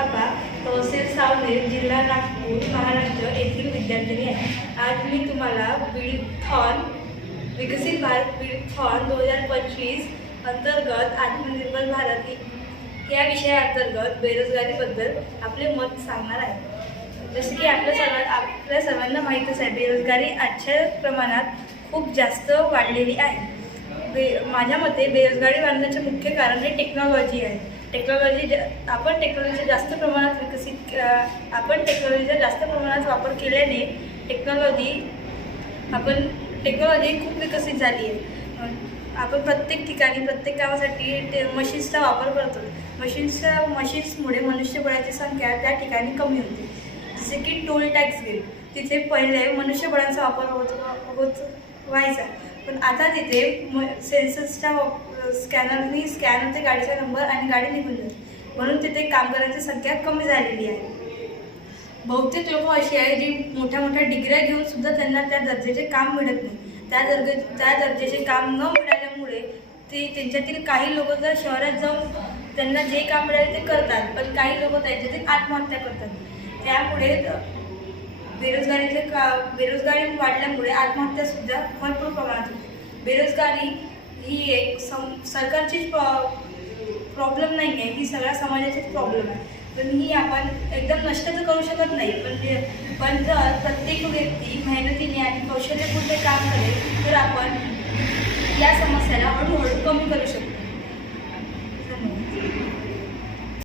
थापा, तहसील सावनेर, जिल्हा नागपूर, महाराष्ट्र येथील विद्यार्थिनी आहे. आज मी तुम्हाला बिल्डथॉन विकसित भारत बिल्डथॉन 2025 अंतर्गत आत्मनिर्भर भारत या विषयाअंतर्गत बेरोजगारीबद्दल आपले मत सांगणार आहे. जसे की आपल्या सर्वांना माहीतच आहे, बेरोजगारी आजच्या प्रमाणात खूप जास्त वाढलेली आहे. माझ्या मते बेरोजगारी वाढण्याचे मुख्य कारण हे टेक्नॉलॉजी आहे. आपण टेक्नॉलॉजीचा जास्त प्रमाणात वापर केल्याने टेक्नॉलॉजी खूप विकसित झाली आहे. आपण प्रत्येक ठिकाणी प्रत्येक कामासाठी मशीन्सचा वापर करतो. मशीन्समुळे मनुष्यबळाची संख्या त्या ठिकाणी कमी होते. जसे की टोल टॅक्स गेट, तिथे पहिले मनुष्यबळाचा वापर व्हायचा, पण आता तिथे सेन्सर्सच्या स्कॅन होते गाडीचा नंबर आणि गाडी निघून जाते, म्हणून तिथे कामगारांची संख्या कमी झालेली आहे. बहुतेक लोक अशी आहे जी मोठ्या मोठ्या डिग्र्या घेऊन सुद्धा त्यांना त्या दर्जाचे काम मिळत नाही. त्या दर्जाचे काम न मिळाल्यामुळे त्यांच्यातील काही लोक जर शहरात जाऊन त्यांना जे काम मिळाले ते करतात, पण काही लोक त्यांच्यातील आत्महत्या करतात. त्यामुळे बेरोजगारी वाढल्यामुळे आत्महत्यासुद्धा भरपूर प्रमाणात होते. बेरोजगारी ही एक सरकारचीच प्रॉब्लेम नाही आहे, ही सगळ्या समाजाचीच प्रॉब्लेम आहे. पण ही आपण एकदम नष्ट तर करू शकत नाही, पण जर प्रत्येक व्यक्ती मेहनतीने आणि कौशल्यपूर्ण काम करेल तर आपण या समस्याला हळूहळू कमी करू शकतो.